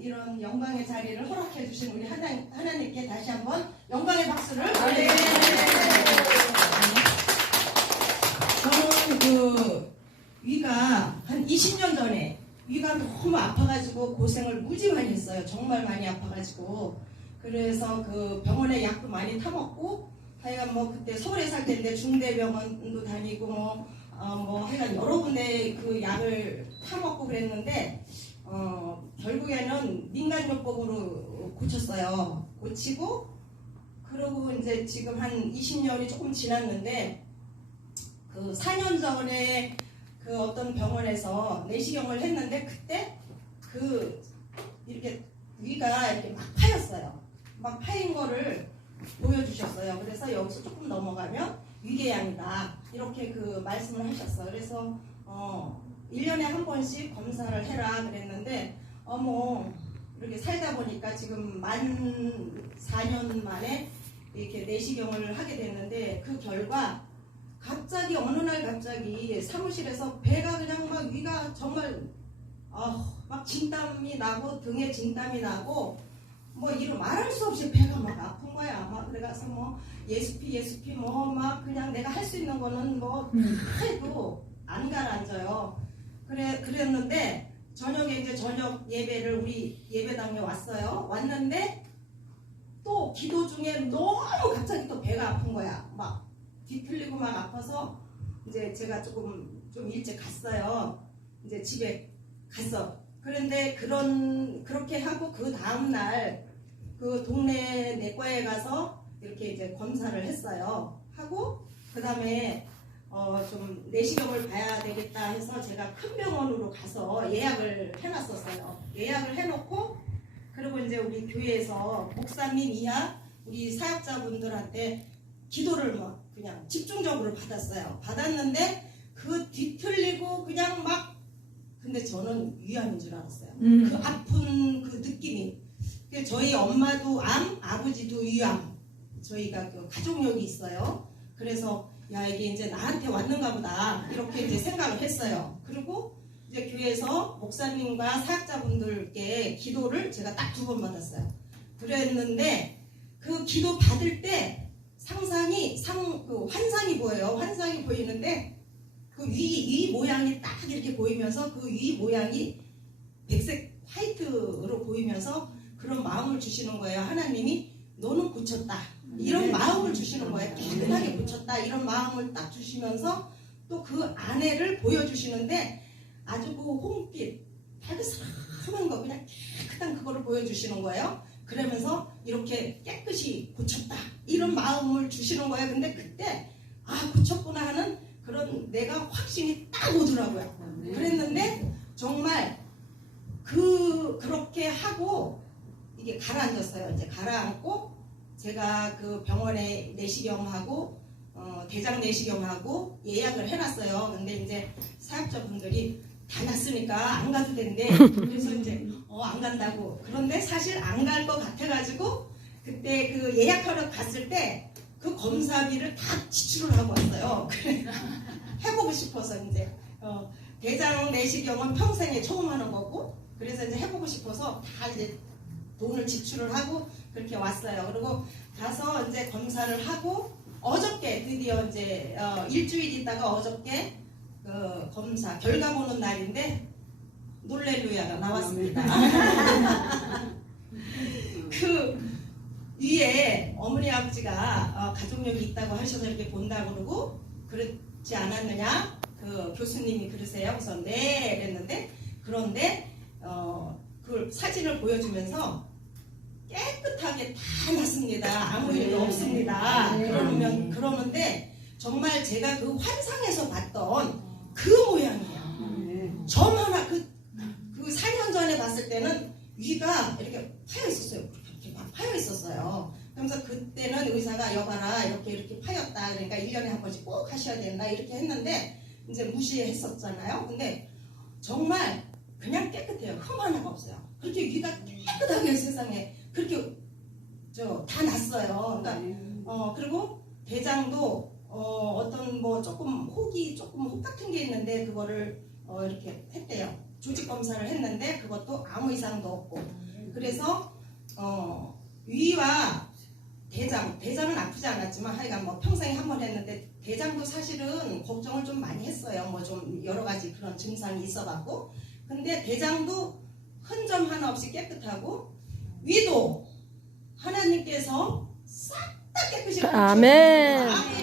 이런 영광의 자리를 허락해 주신 우리 하나, 하나님께 다시 한번 영광의 박수를 네. 저는 그 위가 한 20년 전에 위가 너무 아파가지고 고생을 무지 많이 했어요. 정말 많이 아파가지고 그래서 그 병원에 약도 많이 타먹고 하여간 뭐 그때 서울에 살 때인데 중대병원도 다니고 뭐, 어, 뭐 하여간 여러 군데 그 약을 타먹고 그랬는데 어, 결국에는 민간요법으로 고쳤어요. 고치고 그러고 이제 지금 한 20년이 조금 지났는데 그 4년 전에 그 어떤 병원에서 내시경을 했는데 그때 그 이렇게 위가 이렇게 막 파였어요. 막 파인 거를 보여주셨어요. 그래서 여기서 조금 넘어가면 위궤양이다. 이렇게 그 말씀을 하셨어요. 그래서 어 1년에 한 번씩 검사를 해라 그랬는데 어머 이렇게 살다 보니까 지금 만 4년 만에 이렇게 내시경을 하게 됐는데 그 결과 갑자기 어느 날 갑자기 사무실에서 배가 그냥 막 위가 정말 아, 막 진땀이 나고 등에 진땀이 나고 뭐 이런 말할 수 없이 배가 막 아픈 거야. 막 그래가서 뭐 예수피 예수피 뭐 막 그냥 내가 할 수 있는 거는 뭐다 해도 안 가라앉아요. 그래 그랬는데 저녁에 이제 저녁 예배를 우리 예배당에 왔어요. 왔는데 또 기도 중에 너무 갑자기 또 배가 아픈 거야. 막 뒤틀리고 막 아파서 이제 제가 조금 좀 일찍 갔어요. 이제 집에 갔어. 그런데 그런 그렇게 하고 그 다음 날 그 동네 내과에 가서 이렇게 이제 검사를 했어요. 하고 그 다음에 어 좀 내시경을 봐야 되겠다 해서 제가 큰 병원으로 가서 예약을 해놨었어요. 예약을 해놓고 그리고 이제 우리 교회에서 목사님 이하 우리 사역자분들한테 기도를 막 그냥 집중적으로 받았어요. 받았는데 그 뒤틀리고 그냥 막 근데 저는 위암인 줄 알았어요. 음. 그 아픈 그 느낌이. 그 저희 엄마도 암, 아버지도 위암. 저희가 그 가족력이 있어요. 그래서 야 이게 이제 나한테 왔는가 보다 이렇게 이제 생각을 했어요. 그리고 이제 교회에서 목사님과 사역자분들께 기도를 제가 딱 두 번 받았어요. 그랬는데 그 기도 받을 때 상상이 상 그 환상이 보여요. 환상이 보이는데 그 위 위 모양이 딱 이렇게 보이면서 그 위 모양이 백색 화이트로 보이면서 그런 마음을 주시는 거예요. 하나님이 너는 고쳤다. 이런 마음을 주시는 거예요. 깨끗하게 고쳤다. 이런 마음을 딱 주시면서 또 그 안에를 보여주시는데 아주 그 홍빛, 달그스름한 거 그냥 깨끗한 그거를 보여주시는 거예요. 그러면서 이렇게 깨끗이 고쳤다. 이런 마음을 주시는 거예요. 근데 그때 아 고쳤구나 하는 그런 내가 확신이 딱 오더라고요. 그랬는데 정말 그 그렇게 하고 이게 가라앉았어요. 이제 가라앉고 제가 그 병원에 내시경하고 어, 대장 내시경하고 예약을 해놨어요. 근데 이제 사역자분들이 다 났으니까 안 가도 된대. 그래서 이제 어, 안 간다고. 그런데 사실 안 갈 것 같아가지고 그때 그 예약하러 갔을 때 그 검사비를 다 지출을 하고 왔어요. 해보고 싶어서 이제 어, 대장 내시경은 평생에 처음 하는 거고 그래서 이제 해보고 싶어서 다 이제 돈을 지출을 하고 그렇게 왔어요. 그리고 가서 이제 검사를 하고 어저께 드디어 이제 어, 일주일 있다가 어저께 그 검사 결과 보는 날인데 놀렐루야가 나왔습니다. 그 위에 어머니 아버지가 어, 가족력이 있다고 하셔서 이렇게 본다 그러고 그렇지 않았느냐 그 교수님이 그러세요. 그래서 네 그랬는데 그런데 어, 그 사진을 보여주면서 깨끗하게 다 났습니다. 아무 일도 네. 없습니다. 네. 그러면 그러는데 정말 제가 그 환상에서 봤던 그 모양이에요. 저만 그, 그 4년 전에 봤을 때는 위가 이렇게 파여 있었어요. 이렇게 막 파여 있었어요. 그러면서 그때는 의사가 여봐라 이렇게 이렇게 파였다. 그러니까 1년에 한 번씩 꼭 하셔야 된다. 이렇게 했는데 이제 무시했었잖아요. 근데 정말 그냥 깨끗해요. 흠 하나가 없어요. 그렇게 위가 깨끗하게 세상에 저다 났어요. 그러니까 어 그리고 대장도 어 어떤 뭐 조금 혹이 조금 혹 같은 게 있는데 그거를 어 이렇게 했대요. 조직 검사를 했는데 그것도 아무 이상도 없고 그래서 어, 위와 대장 대장은 아프지 않았지만 하여간 뭐 평생에 한 번 했는데 대장도 사실은 걱정을 좀 많이 했어요. 뭐 좀 여러 가지 그런 증상이 있어갖고 근데 대장도 흔 점 하나 없이 깨끗하고 위도 하나님께서 싹 다 깨끗이 아멘. 아멘.